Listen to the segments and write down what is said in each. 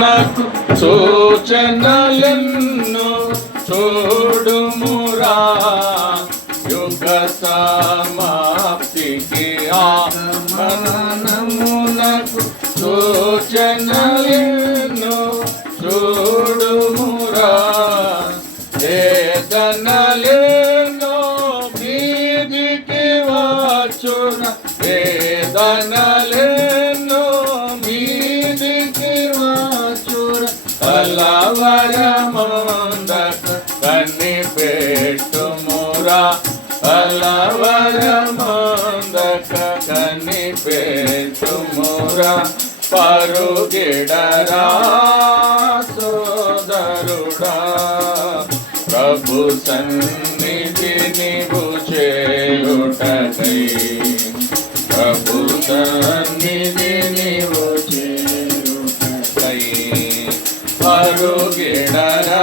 నాకు సూచనలను చూడుమురా. యుగ సమాప్తికి ఆగమనమునకు సూచనలను చూడుమురా. వేదనలెన్నో వీధికి వచ్చున వేదనలే వచ్చున కలవరమందక కన్ని పెట్టుమురా కలవరమందక కన్ని పెట్టుమురా పరుగిడరా సోదరుడా ప్రభు సన్నిధి నీవు ప్రభు సన్నిధి అరుగిడరా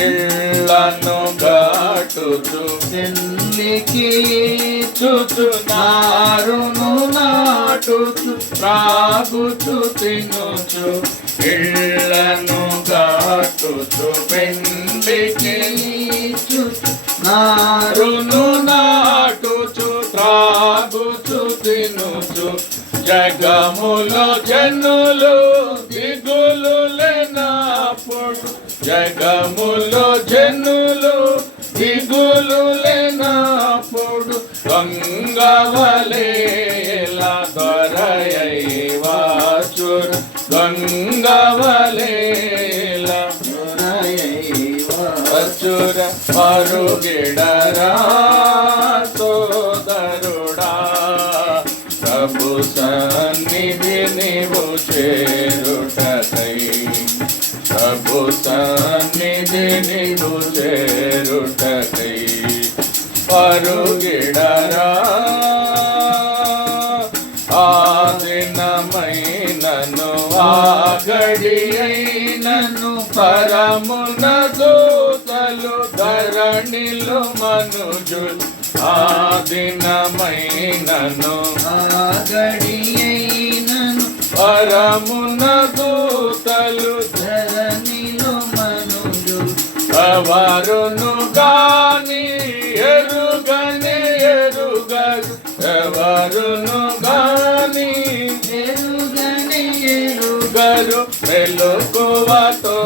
ఇళ్ళను గట్టుచు చెల్లికి చుచునారును నాటుచు త్రాగుచు తినుచు ఇళ్ళను గట్టుచు పెండికి నారును రును నాటుచు త్రాగుచు తినుచు జగములో జనులు దిగులు లేనప్పుడు జగములో జనులు దిగులు లేనప్పుడు గంగవలేలా దొరయవాచురు గంగవలేలా అచుర పరుగిడరా సోదరుడా ప్రభు సన్నిధి నీవు చేరుటకై. ప్రభు సన్నిధి నీవు చేరుటకై. పరుగిడరా. ఆ దినమైనను ఆ గడి అయినను పరమున దూతలు ధరణిలు మనుజులు ఆ దినమైనను. ఆగడియైనను పరమున దూతలు ధరణిలో మనుజు ఎవరును గాని ఎరుగని ఎరుగరు. ఎవరును గాని ఎరుగని ఎరుగ గరు మెలకువతో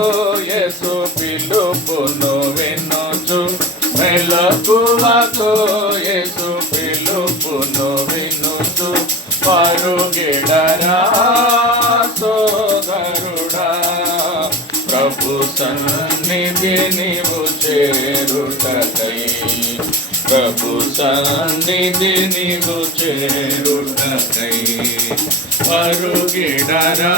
యేసు మెలకువతో యేసు పిలుపును వినుచు పరుగిడరా సోదరుడా. ప్రభు సన్నిధి నీవు చేరుటకై ప్రభు సన్నిధి నీవు చేరుటకై పరుగిడరా